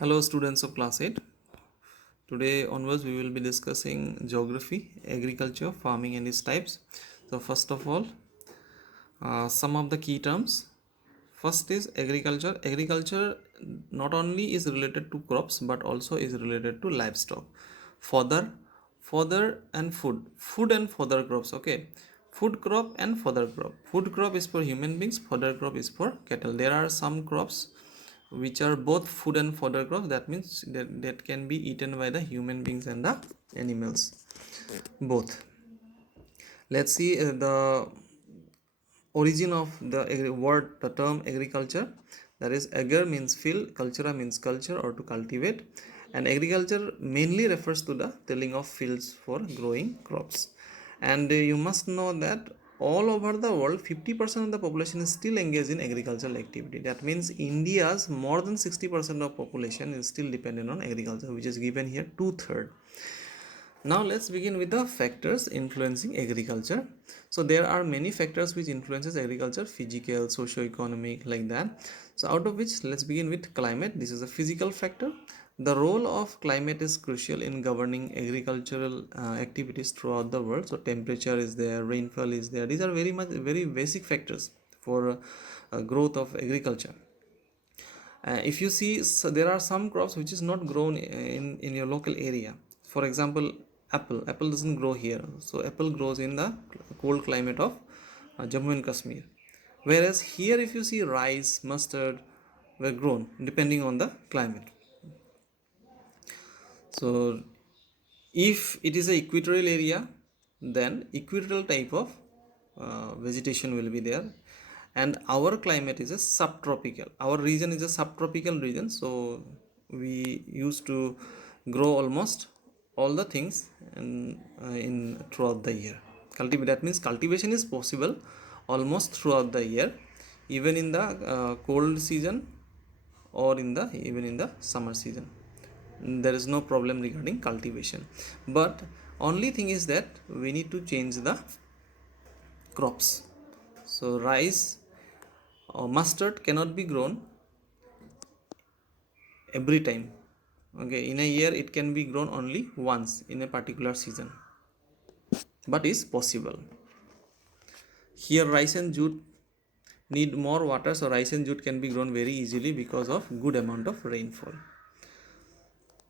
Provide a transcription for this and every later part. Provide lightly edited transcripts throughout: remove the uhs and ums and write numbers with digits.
Hello students of class 8. Today onwards we will be discussing geography, agriculture, farming and its types. So first of all, some of the key terms. First is agriculture. Agriculture not only is related to crops but also is related to livestock. Fodder, fodder and food. Food and fodder crops, okay. Food crop and fodder crop. Food crop is for human beings, fodder crop is for cattle. There are some crops which are both food and fodder crops, that means that can be eaten by the human beings and the animals both. Let's see the origin of the the term agriculture. That is, agar means field, cultura means culture or to cultivate, and agriculture mainly refers to the tilling of fields for growing crops. And you must know that all over the world 50% of the population is still engaged in agricultural activity. That means India's more than 60% of population is still dependent on agriculture, which is given here 2/3. Now let's begin with the factors influencing agriculture. So there are many factors which influences agriculture: physical, socio-economic, like that. So out of which, let's begin with climate. This is a physical factor. The role of climate is crucial in governing agricultural activities throughout the world. So temperature is there, rainfall is there. These are very basic factors for growth of agriculture. If you see, so there are some crops which is not grown in your local area. For example, apple doesn't grow here, so apple grows in the cold climate of Jammu and Kashmir, whereas here if you see, rice, mustard were grown depending on the climate. So if it is a equatorial area, then equatorial type of vegetation will be there, and our climate is a subtropical. Our region is a subtropical region, so we used to grow almost all the things in throughout the year. That means cultivation is possible almost throughout the year, even in the cold season or even in the summer season. There is no problem regarding cultivation, but only thing is that we need to change the crops. So rice or mustard cannot be grown every time, okay. In a year it can be grown only once in a particular season, but is possible. Here rice and jute need more water, so rice and jute can be grown very easily because of good amount of rainfall.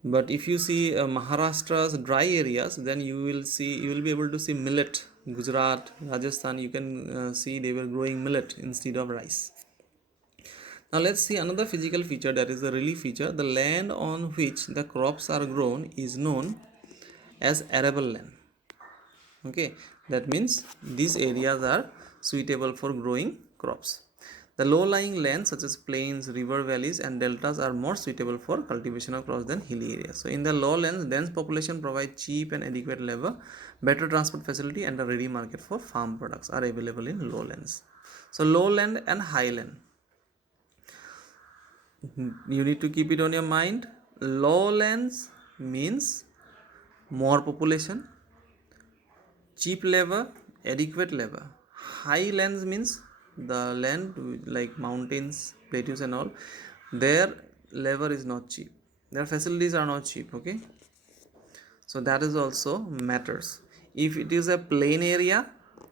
But if you see Maharashtra's dry areas, then you will be able to see millet. Gujarat, Rajasthan, you can see they were growing millet instead of rice. Now let's see another physical feature, that is the relief feature. The land on which the crops are grown is known as arable land, okay. That means these areas are suitable for growing crops. The low-lying lands such as plains, river valleys and deltas are more suitable for cultivation of crops than hilly areas. So in the lowlands, dense population provide cheap and adequate labor, better transport facility and a ready market for farm products are available in lowlands. So lowland and highland, you need to keep it on your mind. Lowlands means more population, cheap labor, adequate labor. Highlands means the land like mountains, plateaus and all, their labor is not cheap, their facilities are not cheap, okay. So that is also matters. If it is a plain area,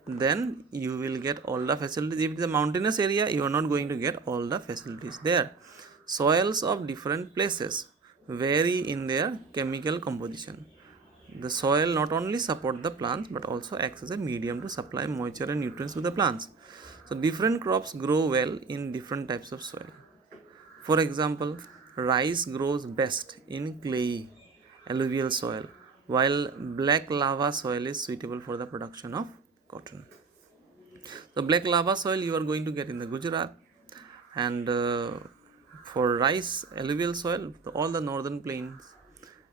then you will get all the facilities. If it is a mountainous area, you are not going to get all the facilities there. Soils of different places vary in their chemical composition. The soil not only support the plants but also acts as a medium to supply moisture and nutrients to the plants. So different crops grow well in different types of soil. For example, rice grows best in clayey alluvial soil, while black lava soil is suitable for the production of cotton. The black lava soil you are going to get in the Gujarat, and for rice alluvial soil, all the northern plains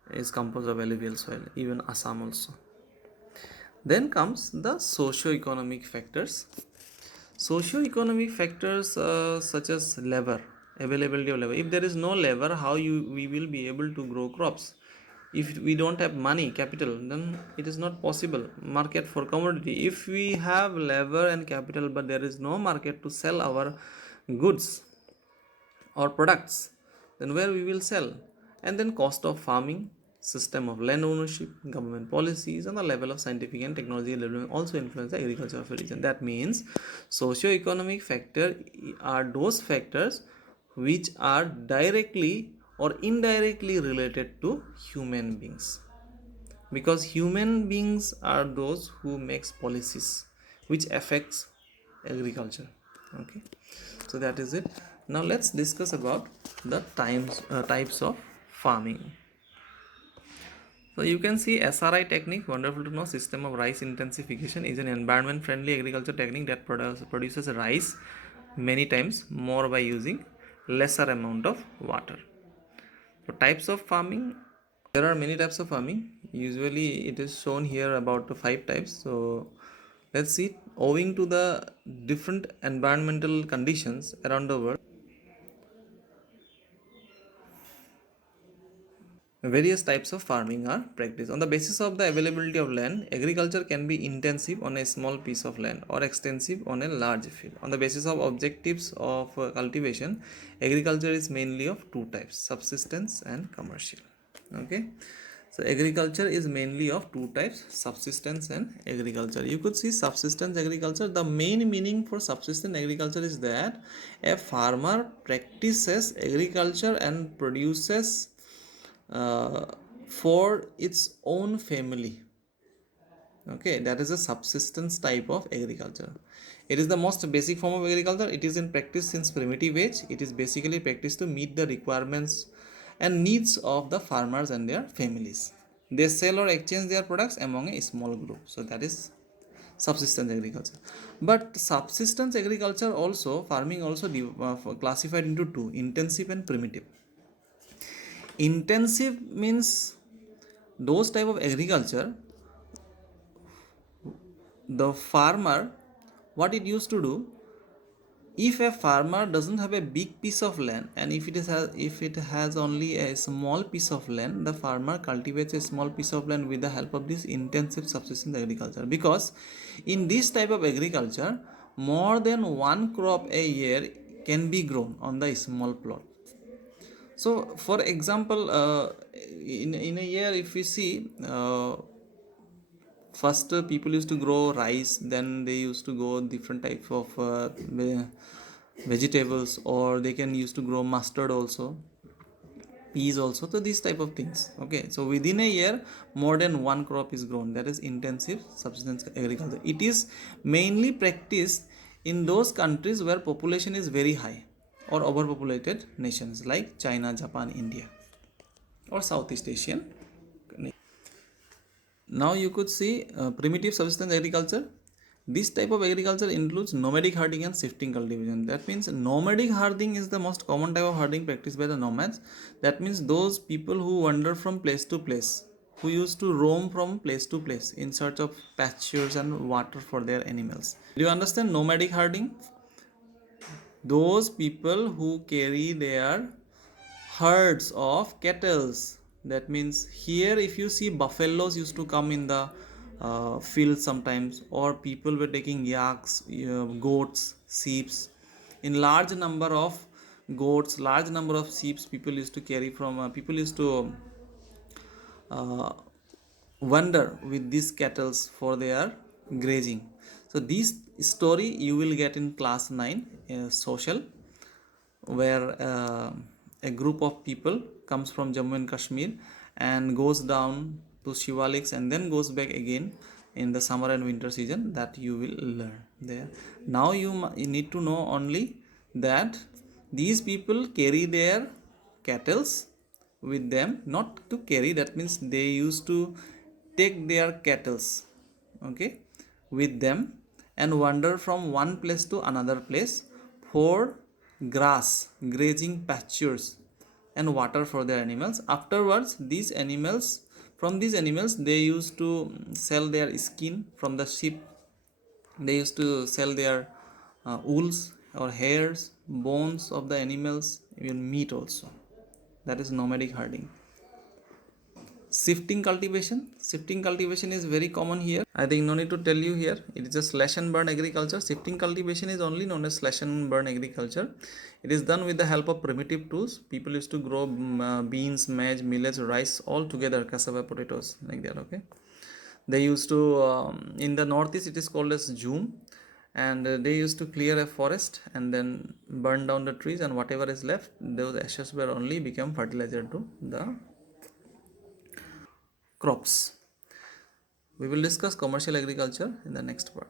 is composed of alluvial soil, even Assam also. Then comes the socio-economic factors. Socio-economic factors such as labor, availability of labor. If there is no labor, how we will be able to grow crops? If we don't have money, capital, then it is not possible. Market for commodity. If we have labor and capital but there is no market to sell our goods or products, then where we will sell? And then cost of farming, system of land ownership, government policies, and the level of scientific and technology development also influence the agriculture of a region. That means socio-economic factor are those factors which are directly or indirectly related to human beings, because human beings are those who makes policies which affects agriculture. Okay, so that is it. Now let's discuss about the types of farming. So you can see SRI technique, wonderful to know. System of rice intensification is an environment friendly agriculture technique that produces rice many times more by using lesser amount of water. So types of farming, there are many types of farming. Usually it is shown here about 5 types. So let's see. Owing to the different environmental conditions around the world, various types of farming are practiced. On the basis of the availability of land, agriculture can be intensive on a small piece of land or extensive on a large field. On the basis of objectives of cultivation, agriculture is mainly of two types: subsistence and commercial. Okay, so agriculture is mainly of two types: subsistence and agriculture. You could see subsistence agriculture. The main meaning for subsistence agriculture is that a farmer practices agriculture and produces uh, for its own family. Okay, that is a subsistence type of agriculture. It is the most basic form of agriculture. It is in practice since primitive age. It is basically practiced to meet the requirements and needs of the farmers and their families. They sell or exchange their products among a small group. So that is subsistence agriculture. But subsistence agriculture also, farming also classified into two: intensive and primitive. Intensive means those type of agriculture, the farmer, what it used to do, if a farmer doesn't have a big piece of land, and if it has only a small piece of land, the farmer cultivates a small piece of land with the help of this intensive subsistence agriculture. Because in this type of agriculture, more than one crop a year can be grown on the small plot. So for example, in a year, if we see, first people used to grow rice, then they used to grow different types of vegetables, or they can used to grow mustard also, peas also. So these type of things. Okay, so within a year more than one crop is grown. That is intensive subsistence agriculture. It is mainly practiced in those countries where population is very high or overpopulated nations like China, Japan, India, or Southeast Asian. Now you could see primitive subsistence agriculture. This type of agriculture includes nomadic herding and shifting cultivation. That means nomadic herding is the most common type of herding practiced by the nomads. That means those people who wander from place to place, who used to roam from place to place in search of pastures and water for their animals. Do you understand nomadic herding? Those people who carry their herds of cattle. That means here if you see, buffaloes used to come in the field sometimes, or people were taking yaks, goats, sheep. In large number of goats, large number of sheep, people used to carry from people used to uh, wander with these cattle for their grazing. So this story you will get in class 9 social, where a group of people comes from Jammu and Kashmir and goes down to Shivaliks and then goes back again in the summer and winter season. That you will learn there. Now you need to know only that these people carry their cattles with them, not to carry, that means they used to take their cattles, okay, with them, and wander from one place to another place for grass, grazing pastures, and water for their animals. Afterwards, from these animals, they used to sell their skin from the sheep. They used to sell their wools or hairs, bones of the animals, even meat also. That is nomadic herding. Shifting cultivation is very common here. I think no need to tell you here, it is a slash and burn agriculture. Shifting cultivation is only known as slash and burn agriculture. It is done with the help of primitive tools. People used to grow beans, maize, millets, rice all together, cassava, potatoes, like that. Okay, they used to in the northeast it is called as zoom, and they used to clear a forest and then burn down the trees, and whatever is left, those ashes were only become fertilizer to the crops. We will discuss commercial agriculture in the next part.